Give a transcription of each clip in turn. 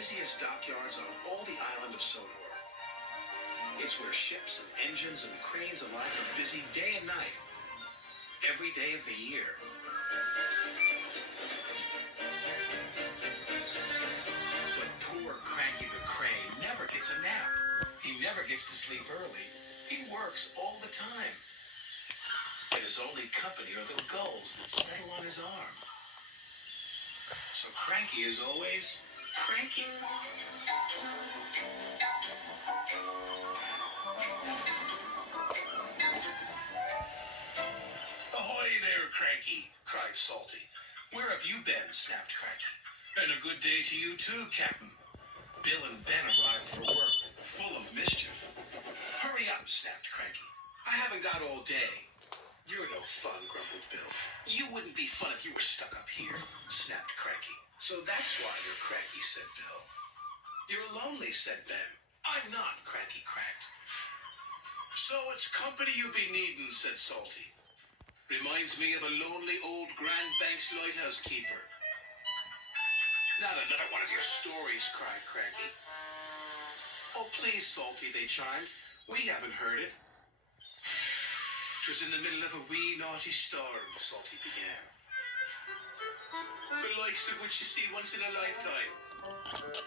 busiest dockyards on all the island of Sodor. It's where ships and engines and cranes alike are busy day and night, every day of the year. But poor Cranky the Crane never gets a nap. He never gets to sleep early. He works all the time. And his only company are the gulls that settle on his arm. So Cranky is always cranky. Ahoy there, Cranky, cried Salty. Where have you been? Snapped Cranky. And a good day to you too, Captain. Bill and Ben arrived for work, full of mischief. Hurry up, snapped Cranky. I haven't got all day. You're no fun, grumbled Bill. You wouldn't be fun if you were stuck up here, snapped Cranky. So that's why you're cranky, said Bill. You're lonely, said Ben. I'm not, Cranky cracked. So it's company you be needin', said Salty. Reminds me of a lonely old Grand Banks lighthouse keeper. Not another one of your stories, cried Cranky. Oh, please, Salty, they chimed. We haven't heard it. 'Twas in the middle of a wee naughty storm, Salty began. The likes of which you see once in a lifetime.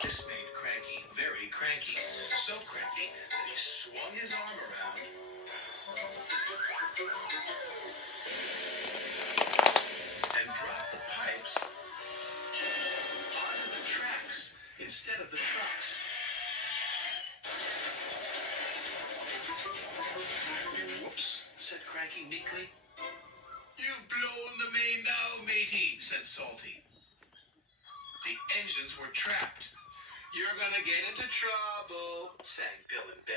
This made Cranky very cranky. So cranky that he swung his arm around and dropped the pipes onto the tracks instead of the trucks. Whoops, said Cranky meekly. You've blown the main now, matey, said Salty. The engines were trapped. You're gonna get into trouble, sang Bill and Ben.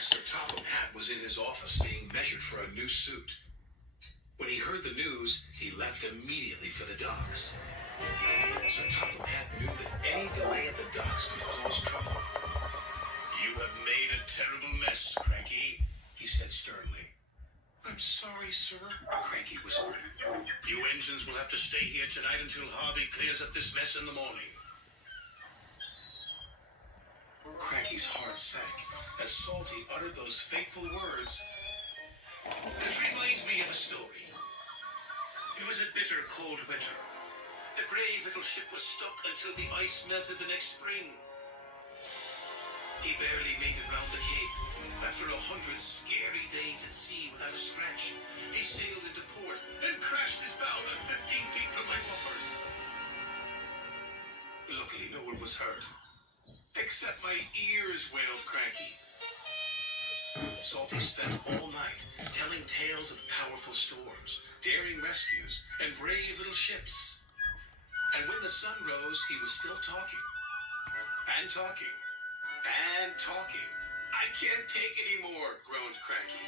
Sir Topham Hatt was in his office being measured for a new suit. When he heard the news, he left immediately for the docks. Sir Topham Hatt knew that any delay at the docks could cause trouble. You have made a terrible mess, Cranky, he said sternly. I'm sorry, sir, Cranky whispered. You engines will have to stay here tonight until Harvey clears up this mess in the morning. Cranky's heart sank as Salty uttered those fateful words. It reminds me of a story. It was a bitter, cold winter. The brave little ship was stuck until the ice melted the next spring. He barely made it round the Cape. After 100 scary days at sea without a scratch, he sailed into port and crashed his bow at 15 feet from my buffers. Luckily, no one was hurt. Except my ears, wailed Cranky. Salty spent all night telling tales of powerful storms, daring rescues, and brave little ships. And when the sun rose, he was still talking. And talking. And talking. I can't take any more, groaned Cranky.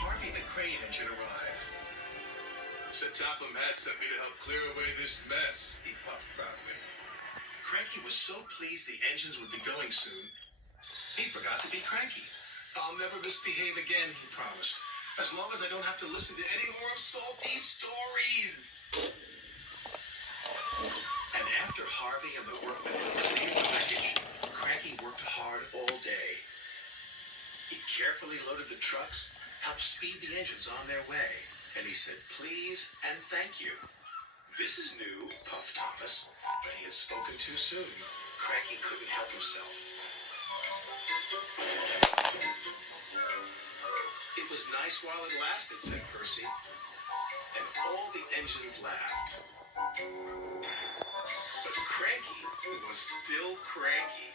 Harvey the crane engine arrived. Sir Topham Hatt sent me to help clear away this mess, he puffed proudly. Cranky was so pleased the engines would be going soon, he forgot to be cranky. I'll never misbehave again, he promised, as long as I don't have to listen to any more of Salty's stories. And after Harvey and the workmen had cleared the wreckage, Cranky worked hard all day. He carefully loaded the trucks, helped speed the engines on their way, and he said please and thank you. This is new, puffed Thomas, but he had spoken too soon. Cranky couldn't help himself. It was nice while it lasted, said Percy, and all the engines laughed. But Cranky was still cranky.